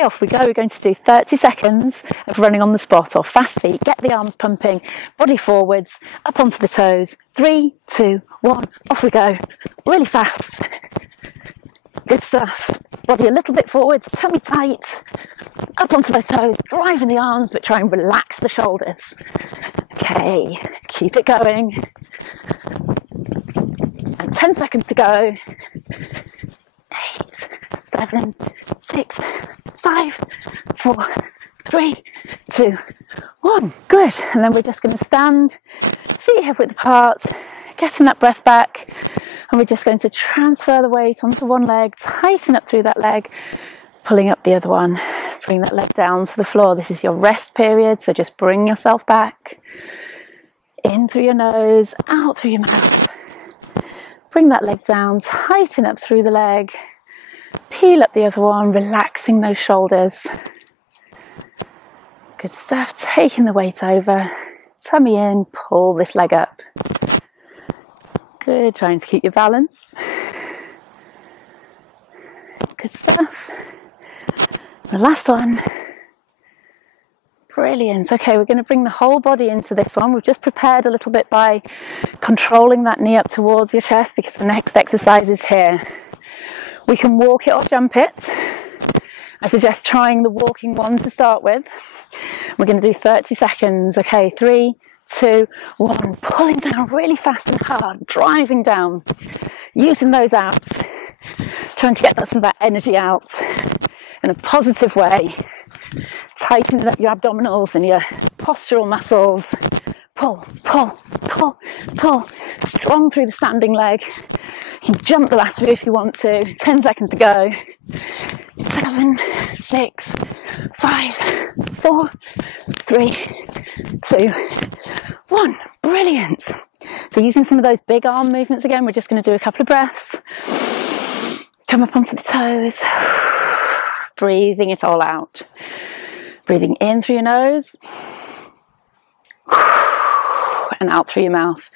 Off we go. We're going to do 30 seconds of running on the spot or fast feet. Get the arms pumping, body forwards, up onto the toes. 3, 2, 1, off we go. Really fast. Good stuff. Body a little bit forwards, tummy tight, up onto those toes, driving the arms, but try and relax the shoulders. Okay, keep it going. And 10 seconds to go. 8, 7, 6, 5, 4, 3, 2, 1. Good. And then we're just going to stand, feet hip width apart, getting that breath back. And we're just going to transfer the weight onto one leg, tighten up through that leg, pulling up the other one. Bring that leg down to the floor. This is your rest period, so just bring yourself back. In through your nose, out through your mouth. Bring that leg down, tighten up through the leg. Peel up the other one, relaxing those shoulders. Good stuff. Taking the weight over. Tummy in, pull this leg up. Good, trying to keep your balance. Good stuff. The last one. Brilliant. Okay, we're going to bring the whole body into this one. We've just prepared a little bit by controlling that knee up towards your chest because the next exercise is here. We can walk it or jump it. I suggest trying the walking one to start with. We're going to do 30 seconds. Okay, 3, 2, 1. Pulling down really fast and hard, driving down, using those abs, trying to get some of that energy out in a positive way, tightening up your abdominals and your postural muscles. Pull, pull, pull, pull, strong through the standing leg. You can jump the last few if you want to. 10 seconds to go. 7, 6, 5, 4, 3, 2, 1. Brilliant. So using some of those big arm movements again, we're just going to do a couple of breaths. Come up onto the toes. Breathing it all out. Breathing in through your nose. And out through your mouth.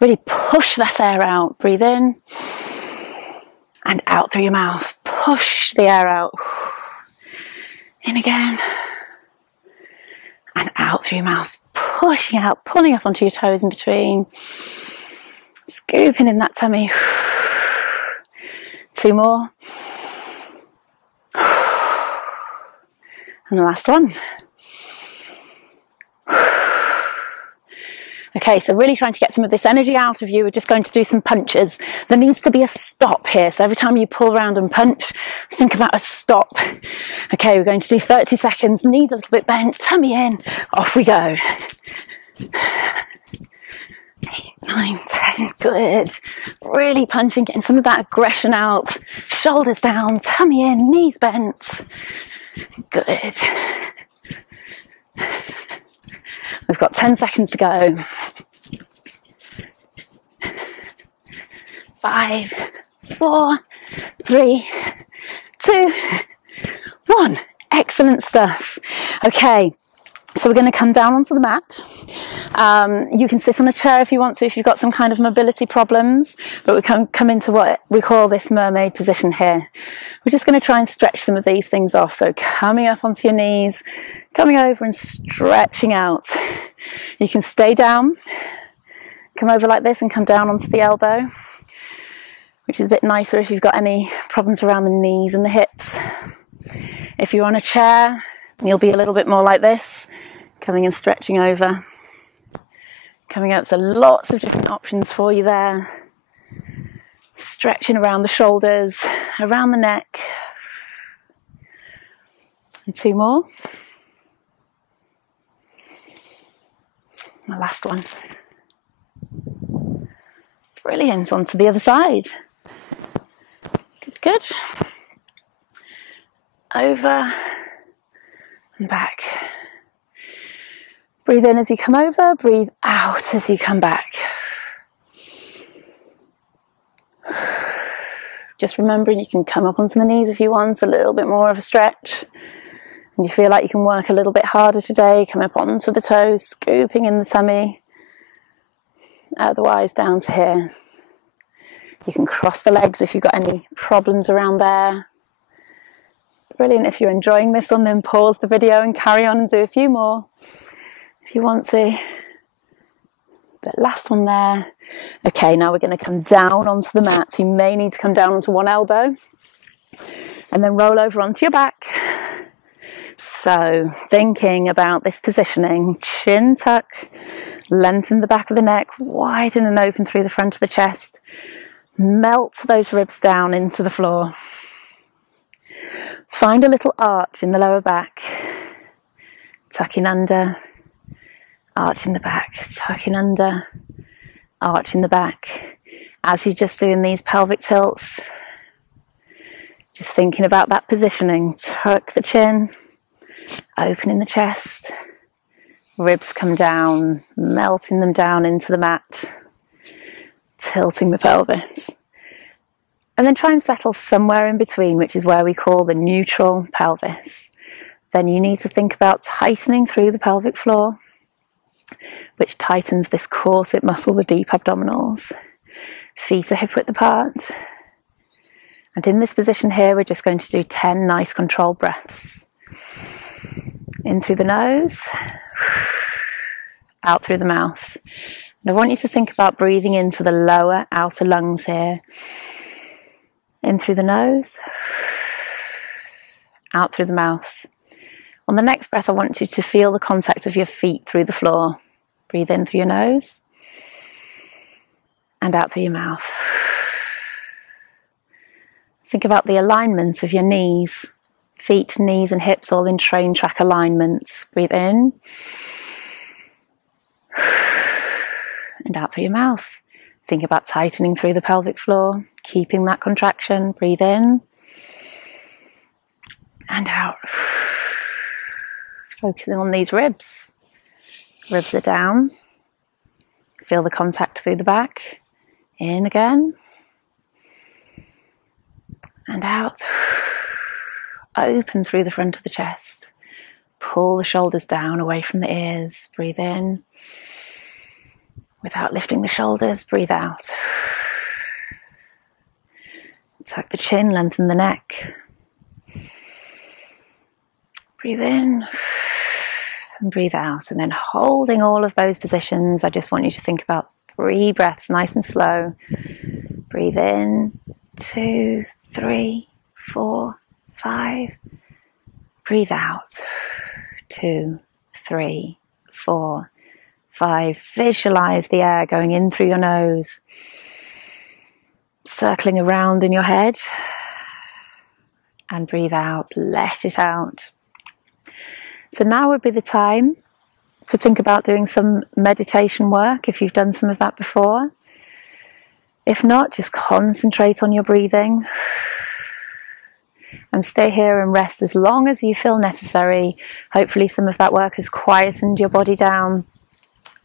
Really push that air out. Breathe in. And out through your mouth. Push the air out. In again. And out through your mouth. Pushing out, pulling up onto your toes in between. Scooping in that tummy. 2 more. And the last one. Okay, so really trying to get some of this energy out of you. We're just going to do some punches. There needs to be a stop here. So every time you pull around and punch, think about a stop. Okay, we're going to do 30 seconds, knees a little bit bent, tummy in, off we go. 8, 9, 10, good. Really punching, getting some of that aggression out. Shoulders down, tummy in, knees bent. Good. We've got 10 seconds to go. 5, 4, 3, 2, 1. Excellent stuff. Okay, so we're going to come down onto the mat. You can sit on a chair if you want to, if you've got some kind of mobility problems, but we can come into what we call this mermaid position here. We're just going to try and stretch some of these things off. So coming up onto your knees, coming over and stretching out. You can stay down, come over like this and come down onto the elbow, which is a bit nicer if you've got any problems around the knees and the hips. If you're on a chair, you'll be a little bit more like this, coming and stretching over. Coming up, so lots of different options for you there. Stretching around the shoulders, around the neck. And 2 more. My last one. Brilliant, onto the other side. Good, good. Over and back. Breathe in as you come over, breathe out as you come back. Just remembering you can come up onto the knees if you want, a little bit more of a stretch. And you feel like you can work a little bit harder today, come up onto the toes, scooping in the tummy. Otherwise, down to here. You can cross the legs if you've got any problems around there. Brilliant. If you're enjoying this one, then pause the video and carry on and do a few more if you want to. But last one there. Okay, now we're going to come down onto the mat. So you may need to come down onto one elbow and then roll over onto your back. So thinking about this positioning, chin tuck, lengthen the back of the neck, widen and open through the front of the chest. Melt those ribs down into the floor. Find a little arch in the lower back. Tucking under, arch in the back, tucking under, arch in the back. As you're just doing these pelvic tilts, just thinking about that positioning. Tuck the chin, opening the chest, ribs come down, melting them down into the mat, tilting the pelvis. And then try and settle somewhere in between, which is where we call the neutral pelvis. Then you need to think about tightening through the pelvic floor, which tightens this corset muscle, the deep abdominals. Feet are hip width apart. And in this position here, we're just going to do 10 nice controlled breaths. In through the nose, out through the mouth. And I want you to think about breathing into the lower outer lungs here. In through the nose, out through the mouth. On the next breath, I want you to feel the contact of your feet through the floor. Breathe in through your nose and out through your mouth. Think about the alignment of your knees. Feet, knees and hips all in train track alignment. Breathe in and out through your mouth. Think about tightening through the pelvic floor, keeping that contraction. Breathe in and out. Focusing on these ribs. Ribs are down. Feel the contact through the back. In again. And out. Open through the front of the chest. Pull the shoulders down away from the ears. Breathe in. Without lifting the shoulders, breathe out. Tuck the chin, lengthen the neck. Breathe in and breathe out. And then holding all of those positions, I just want you to think about 3 breaths, nice and slow. Breathe in, 2, 3, 4, 5. Breathe out, 2, 3, 4, 5. Visualize the air going in through your nose, circling around in your head, and breathe out, let it out. So now would be the time to think about doing some meditation work if you've done some of that before. If not, just concentrate on your breathing and stay here and rest as long as you feel necessary. Hopefully some of that work has quietened your body down,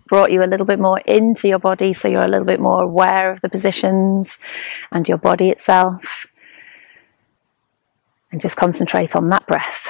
brought you a little bit more into your body so you're a little bit more aware of the positions and your body itself. And just concentrate on that breath.